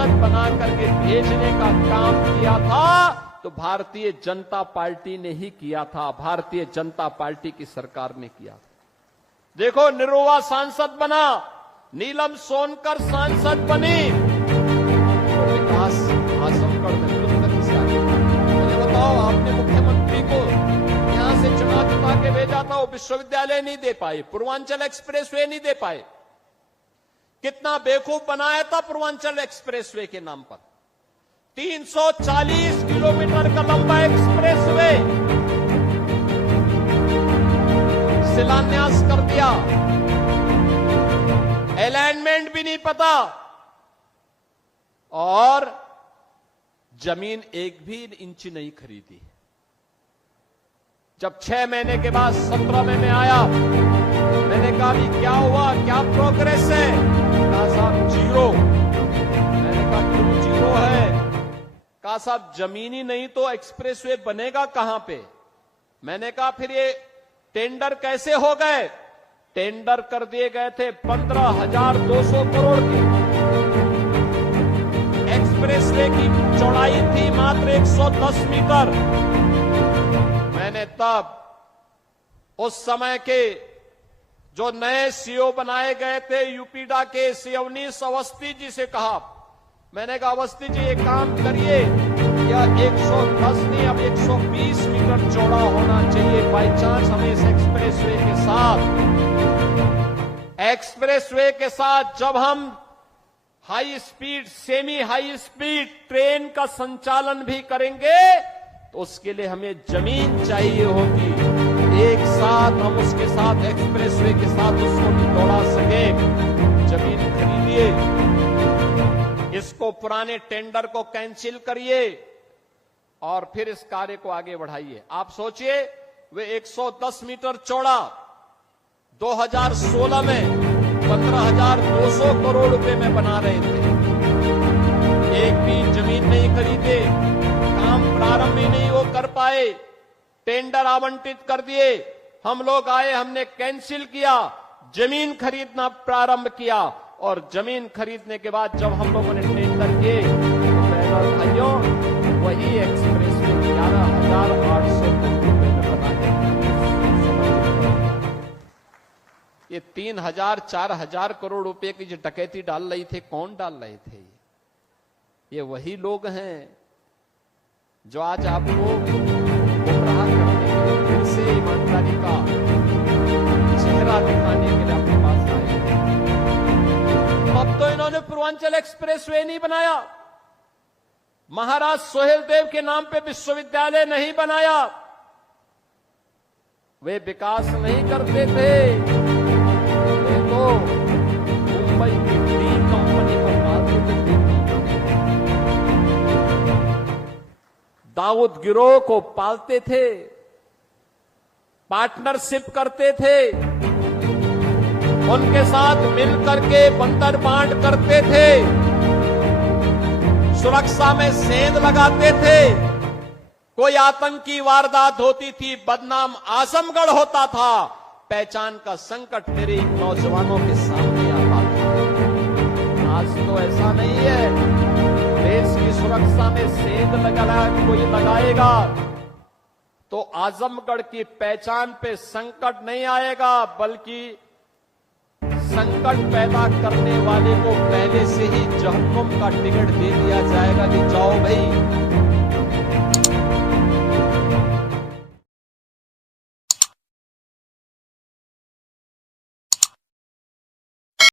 सांसद बना करके भेजने का काम किया था तो भारतीय जनता पार्टी ने ही किया था, भारतीय जनता पार्टी की सरकार ने किया था। देखो, निरुआ सांसद बना, नीलम सोनकर सांसद बनी, तो विकास आजमगढ़ में तुरंत से आगे। मुझे बताओ, आपने मुख्यमंत्री को यहां से चुना के भेजा था, वो विश्वविद्यालय नहीं दे पाए, पूर्वांचल एक्सप्रेसवे नहीं दे पाए। कितना बेवकूफ बनाया था पूर्वांचल एक्सप्रेसवे के नाम पर। 340 किलोमीटर का लंबा एक्सप्रेसवे शिलान्यास कर दिया, अलाइनमेंट भी नहीं पता, और जमीन एक भी इंच नहीं खरीदी। जब 6 महीने के बाद 17वें में आया, मैंने कहा भी क्या हुआ, क्या प्रोग्रेस है? कहा साहब जीरो। मैंने कहा क्यों जीरो है? कहा साहब जमीन ही नहीं तो एक्सप्रेसवे बनेगा कहां पे? मैंने कहा फिर ये टेंडर कैसे हो गए? टेंडर कर दिए गए थे 15,200 करोड़ के। एक्सप्रेसवे की चौड़ाई थी मात्र 110 मीटर। मैंने तब उस समय के जो नए सीओ बनाए गए थे यूपीडा के, सिवनीश अवस्थी जी से कहा, मैंने कहा अवस्थी जी एक काम करिए, यह 110 नहीं अब 120 मीटर चौड़ा होना चाहिए। बाई चांस हमें इस एक्सप्रेसवे के साथ जब हम high speed, semi high speed train का संचालन भी करेंगे तो उसके लिए हमें जमीन चाहिए होगी। एक साथ हम उसके साथ एक्सप्रेसवे के साथ उसको भी दौड़ा सके। जमीन खरीदिए, इसको पुराने टेंडर को कैंसिल करिए और फिर इस कार्य को आगे बढ़ाइए। आप सोचिए, वे 110 मीटर चौड़ा 2016 में 15,200 करोड़ रुपए में बना रहे थे। एक भी जमीन नहीं खरीदे, काम प्रारंभ ही नहीं वो कर पाए, टेंडर आवंटित कर दिए। हम लोग आए, हमने कैंसिल किया, जमीन खरीदना प्रारंभ किया और जमीन खरीदने के बाद जब हम लोगों ने टेंडर किए तो मेरे भाइयों वही एक्सप्रेसवे 11,800 करोड़ रुपए में बना के ये 3,000-4,000 करोड़ रुपए की जो डकैती डाल रही थे, कौन डाल रहे थे? ये वही लोग हैं जो आज आपको गुमराह करने के लिए फिर से ईमानदारी का चेहरा दिखाने के लिए अपने पास आए। अब तो इन्होंने पूर्वांचल एक्सप्रेसवे नहीं बनाया, महाराज सोहेल देव के नाम पे विश्वविद्यालय नहीं बनाया, वे विकास नहीं करते थे। तो मुंबई की डी कंपनी को पालते थे, दाऊद गिरोह को पालते थे, पार्टनरशिप करते थे, उनके साथ मिलकर के बंदर बांट करते थे, सुरक्षा में सेंध लगाते थे। कोई आतंकी वारदात होती थी, बदनाम आजमगढ़ होता था, पहचान का संकट मेरे नौजवानों के सामने आता था। आज तो ऐसा नहीं है। देश की सुरक्षा में सेंध कोई लगाएगा तो आजमगढ़ की पहचान पे संकट नहीं आएगा, बल्कि संकट पैदा करने वाले को पहले से ही जहन्नुम का टिकट दे दिया जाएगा कि जाओ भाई